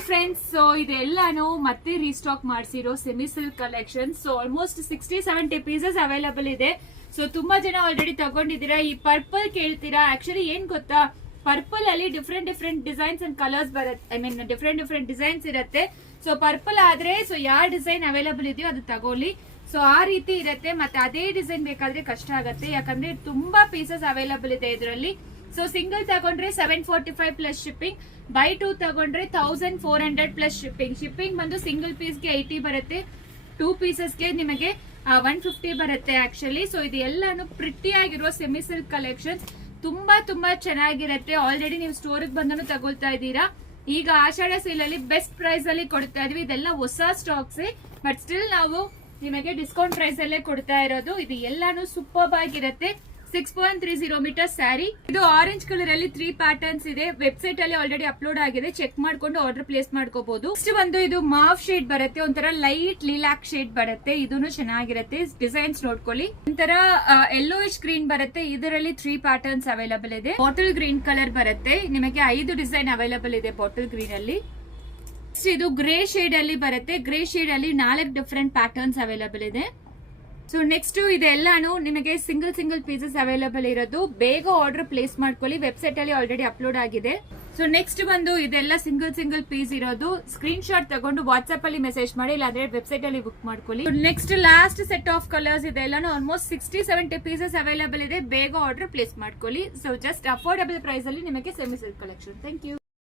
Hi friends, so ಇದೆಲ್ಲಾನು ಮತ್ತೆ restock ಮಾಡಿಸಿರೋ semi silk collection. So almost 60-70 pieces available ಇದೆ. ಸೊ ತುಂಬಾ ಜನ ಆಲ್ರೆಡಿ ತಗೊಂಡಿದ್ದೀರಾ. ಈ ಪರ್ಪಲ್ ಕೇಳ್ತೀರಾ. ಆಕ್ಚುಲಿ ಏನ್ ಗೊತ್ತಾ, ಪರ್ಪಲ್ ಅಲ್ಲಿ ಡಿಫ್ರೆಂಟ್ ಡಿಸೈನ್ಸ್ ಅಂಡ್ ಕಲರ್ಸ್ ಬರುತ್ತೆ. ಐ ಮೀನ್ ಡಿಫ್ರೆಂಟ್ ಡಿಸೈನ್ಸ್ ಇರುತ್ತೆ. ಸೊ ಪರ್ಪಲ್ ಆದ್ರೆ ಸೊ ಯಾವ ಡಿಸೈನ್ ಅವೈಲಬಲ್ ಇದೆಯೋ ಅದು ತಗೊಳ್ಳಿ. ಸೊ ಆ ರೀತಿ ಇರುತ್ತೆ. ಮತ್ತೆ ಅದೇ ಡಿಸೈನ್ ಬೇಕಾದ್ರೆ ಕಷ್ಟ ಆಗುತ್ತೆ, ಯಾಕಂದ್ರೆ ತುಂಬಾ ಪೀಸಸ್ ಅವೈಲಬಲ್ ಇದೆ ಇದರಲ್ಲಿ. ಸೊ ಸಿಂಗಲ್ ತಗೊಂಡ್ರೆ 745 ಪ್ಲಸ್ ಶಿಪ್ಪಿಂಗ್, ಬೈ 2 ತಗೊಂಡ್ರೆ 1400 ಪ್ಲಸ್ ಶಿಪ್ಪಿಂಗ್. ಶಿಪ್ಪಿಂಗ್ ಬಂದು ಸಿಂಗಲ್ ಪೀಸ್ಗೆ 80 ಬರುತ್ತೆ, 2 ಪೀಸಸ್ಗೆ ನಿಮಗೆ 150 ಬರುತ್ತೆ ಆಕ್ಚುಲಿ. ಸೊ ಇದು ಎಲ್ಲಾನು ಪ್ರಿಟಿ ಆಗಿರೋ ಸೆಮಿ ಸಿಲ್ಕ್ ಕಲೆಕ್ಷನ್ಸ್, ತುಂಬಾ ಚೆನ್ನಾಗಿರುತ್ತೆ. ಆಲ್ರೆಡಿ ನೀವು ಸ್ಟೋರ್ಗೆ ಬಂದನು ತಗೊಳ್ತಾ ಇದ್ದೀರಾ. ಈಗ ಆಷಾಢ ಸೇಲ್ ಅಲ್ಲಿ ಬೆಸ್ಟ್ ಪ್ರೈಸ್ ಅಲ್ಲಿ ಕೊಡ್ತಾ ಇದೀವಿ. ಇದೆಲ್ಲ ಹೊಸ ಸ್ಟಾಕ್ಸ್, ಬಟ್ ಸ್ಟಿಲ್ ನಾವು ನಿಮಗೆ ಡಿಸ್ಕೌಂಟ್ ಪ್ರೈಸ್ ಅಲ್ಲೇ ಕೊಡ್ತಾ ಇರೋದು. ಇದು ಎಲ್ಲಾನು ಸೂಪರ್ ಆಗಿರುತ್ತೆ. 6.30 ಮೀಟರ್ ಸ್ಯಾರಿ. ಇದು ಆರೆಂಜ್ ಕಲರ್ ಅಲ್ಲಿ 3 ಪ್ಯಾಟರ್ನ್ಸ್ ಇದೆ. ವೆಬ್ಸೈಟ್ ಅಲ್ಲಿ ಆಲ್ರೆಡಿ ಅಪ್ಲೋಡ್ ಆಗಿದೆ, ಚೆಕ್ ಮಾಡ್ಕೊಂಡು ಆರ್ಡರ್ ಪ್ಲೇಸ್ ಮಾಡ್ಕೋಬಹುದು. ನೆಕ್ಸ್ಟ್ ಬಂದು ಇದು ಮಾವ್ ಶೇಡ್ ಬರುತ್ತೆ, ಒಂಥರ ಲೈಟ್ ಲಿಲಾಕ್ ಶೇಡ್ ಬರುತ್ತೆ. ಇದನ್ನು ಚೆನ್ನಾಗಿರುತ್ತೆ. ಡಿಸೈನ್ಸ್ ನೋಡ್ಕೊಳ್ಳಿ. ಒಂಥರ ಯೆಲ್ಲೋಯಿಶ್ ಗ್ರೀನ್ ಬರುತ್ತೆ. ಇದರಲ್ಲಿ 3 ಪ್ಯಾಟರ್ನ್ಸ್ ಅವೈಲಬಲ್ ಇದೆ. ಬಾಟಲ್ ಗ್ರೀನ್ ಕಲರ್ ಬರುತ್ತೆ. ನಿಮಗೆ 5 ಡಿಸೈನ್ ಅವೈಲಬಲ್ ಇದೆ ಬಾಟಲ್ ಗ್ರೀನ್ ಅಲ್ಲಿ. ಇದು ಗ್ರೇ ಶೇಡ್ ಅಲ್ಲಿ ಬರುತ್ತೆ. ಗ್ರೇ ಶೇಡ್ ಅಲ್ಲಿ 4 ಡಿಫರೆಂಟ್ ಪ್ಯಾಟರ್ನ್ಸ್ ಅವೈಲಬಲ್ ಇದೆ. ಸೊ ನೆಕ್ಸ್ಟ್ ಇದೆಲ್ಲಾನು ನಿಮಗೆ ಸಿಂಗಲ್ ಪೀಸಸ್ ಅವೈಲಬಲ್ ಇರೋದು. ಬೇಗ ಆರ್ಡರ್ ಪ್ಲೇಸ್ ಮಾಡ್ಕೊಳ್ಳಿ, ವೆಬ್ಸೈಟ್ ಅಲ್ಲಿ ಆಲ್ರೆಡಿ ಅಪ್ಲೋಡ್ ಆಗಿದೆ. ಸೊ ನೆಕ್ಸ್ಟ್ ಬಂದು ಇದೆಲ್ಲ ಸಿಂಗಲ್ ಪೀಸ್ ಇರೋದು. ಸ್ಕ್ರೀನ್ ಶಾಟ್ ತಗೊಂಡು ವಾಟ್ಸ್ಆಪ್ ಅಲ್ಲಿ ಮೆಸೇಜ್ ಮಾಡಿ, ಇಲ್ಲಾಂದ್ರೆ ವೆಬ್ಸೈಟ್ ಅಲ್ಲಿ ಬುಕ್ ಮಾಡ್ಕೊಳ್ಳಿ. Next last set of colours ಇದೆಲ್ಲಾನು ಆಲ್ಮೋಸ್ಟ್ 60-70 ಪೀಸಸ್ ಅವೈಲಬಲ್ ಇದೆ. ಬೇಗ ಆರ್ಡರ್ ಪ್ಲೇಸ್ ಮಾಡ್ಕೊಳ್ಳಿ. ಸೊ ಜಸ್ಟ್ ಅಫೋರ್ಡಬಲ್ ಪ್ರೈಸ್ ಅಲ್ಲಿ ನಿಮಗೆ semi silk collection. Thank you.